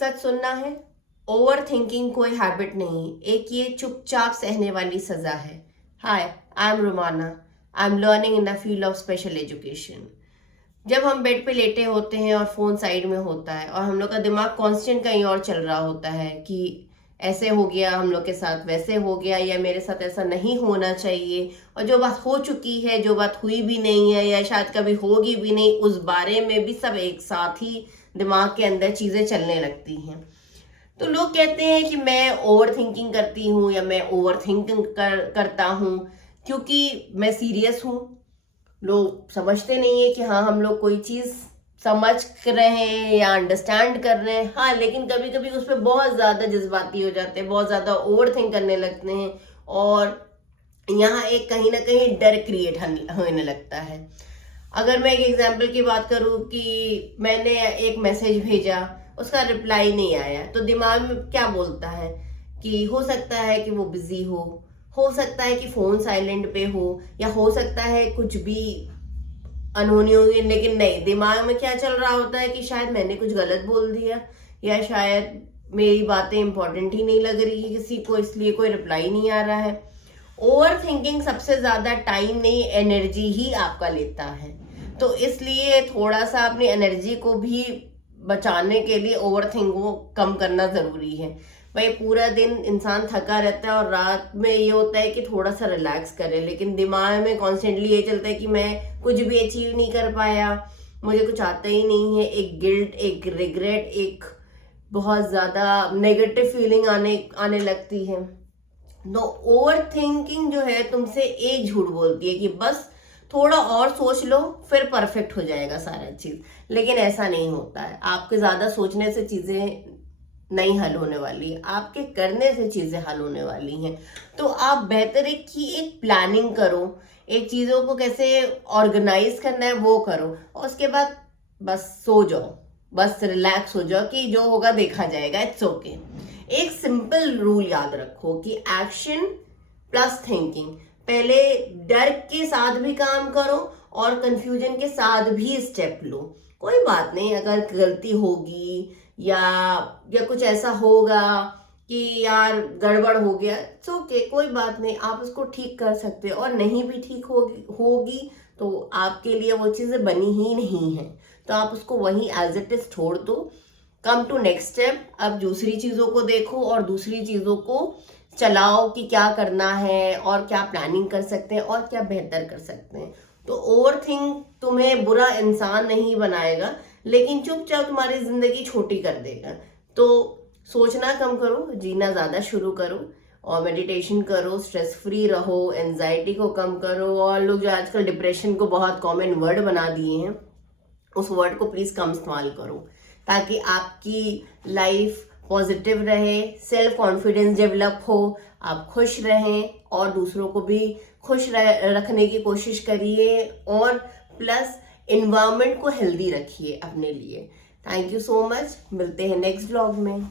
सच सुनना है। Over thinking कोई हैबिट नहीं, एक ये चुपचाप सहने वाली सजा है। Hi, I am Romana. I am learning in the field of special education. जब हम बेड पे लेटे होते हैं और फोन साइड में होता है और हम लोग का दिमाग कांस्टेंट कहीं और चल रहा होता है कि ऐसे हो गया, हम लोग के साथ वैसे हो गया, या मेरे साथ ऐसा नहीं होना चाहिए, और जो बात हो चुकी है, जो बात हुई भी नहीं है या शायद कभी होगी भी नहीं, उस बारे में भी सब एक साथ ही दिमाग के अंदर चीजें चलने लगती हैं। तो लोग कहते हैं कि मैं ओवर थिंकिंग करती हूँ या मैं ओवर थिंकिंग करता हूँ क्योंकि मैं सीरियस हूँ। लोग समझते नहीं है कि हाँ, हम लोग कोई चीज समझ रहे हैं या अंडरस्टैंड कर रहे हैं। हाँ, लेकिन कभी कभी उस पर बहुत ज्यादा जज्बाती हो जाते हैं, बहुत ज्यादा ओवर थिंक करने लगते हैं, और यहाँ एक कहीं ना कहीं डर क्रिएट होने लगता है। अगर मैं एक एग्जाम्पल की बात करूं कि मैंने एक मैसेज भेजा, उसका रिप्लाई नहीं आया, तो दिमाग में क्या बोलता है कि हो सकता है कि वो बिजी हो सकता है कि फोन साइलेंट पे हो, या हो सकता है कुछ भी अनहोनी होगी। लेकिन नहीं, दिमाग में क्या चल रहा होता है कि शायद मैंने कुछ गलत बोल दिया, या शायद मेरी बातें इंपॉर्टेंट ही नहीं लग रही है किसी को, इसलिए कोई रिप्लाई नहीं आ रहा है। ओवर थिंकिंग सबसे ज्यादा टाइम नहीं, एनर्जी ही आपका लेता है। तो इसलिए थोड़ा सा अपनी एनर्जी को भी बचाने के लिए ओवर थिंक को कम करना जरूरी है। भाई, पूरा दिन इंसान थका रहता है और रात में ये होता है कि थोड़ा सा रिलैक्स करे, लेकिन दिमाग में कॉन्स्टेंटली ये चलता है कि मैं कुछ भी अचीव नहीं कर पाया, मुझे कुछ आता ही नहीं है। एक गिल्ट, एक रिग्रेट, एक बहुत ज्यादा नेगेटिव फीलिंग आने आने लगती है। तो ओवर थिंकिंग जो है तुमसे एक झूठ बोलती है कि बस थोड़ा और सोच लो, फिर परफेक्ट हो जाएगा सारा चीज। लेकिन ऐसा नहीं होता है। आपके ज्यादा सोचने से चीजें नहीं हल होने वाली है, आपके करने से चीजें हल होने वाली हैं। तो आप बेहतर है कि एक प्लानिंग करो, एक चीजों को कैसे ऑर्गेनाइज करना है वो करो, और उसके बाद बस सो जाओ, बस रिलैक्स हो जाओ कि जो होगा देखा जाएगा, इट्स ओके। एक सिंपल रूल याद रखो कि एक्शन प्लस थिंकिंग। पहले डर के साथ भी काम करो और कंफ्यूजन के साथ भी स्टेप लो। कोई बात नहीं, अगर गलती होगी या कुछ ऐसा होगा कि यार गड़बड़ हो गया, इट्स ओके, कोई बात नहीं, आप उसको ठीक कर सकते हो। और नहीं भी ठीक होगी तो आपके लिए वो चीजें बनी ही नहीं है, तो आप उसको वहीं एज इट इज छोड़ दो। Come to next step. अब दूसरी चीजों को देखो और दूसरी चीजों को चलाओ कि क्या करना है और क्या प्लानिंग कर सकते हैं और क्या बेहतर कर सकते हैं। तो ओवर थिंक तुम्हें बुरा इंसान नहीं बनाएगा, लेकिन चुपचाप तुम्हारी जिंदगी छोटी कर देगा। तो सोचना कम करो, जीना ज्यादा शुरू करो, और मेडिटेशन करो, स्ट्रेस फ्री रहो, एंजाइटी को कम करो। और लोग जो आजकल डिप्रेशन को बहुत कॉमन वर्ड बना दिए हैं, उस वर्ड को प्लीज कम इस्तेमाल करो, ताकि आपकी लाइफ पॉजिटिव रहे, सेल्फ कॉन्फिडेंस डेवलप हो, आप खुश रहें और दूसरों को भी खुश रखने की कोशिश करिए, और प्लस इन्वायरमेंट को हेल्दी रखिए अपने लिए। Thank you so much. मिलते हैं नेक्स्ट व्लॉग में।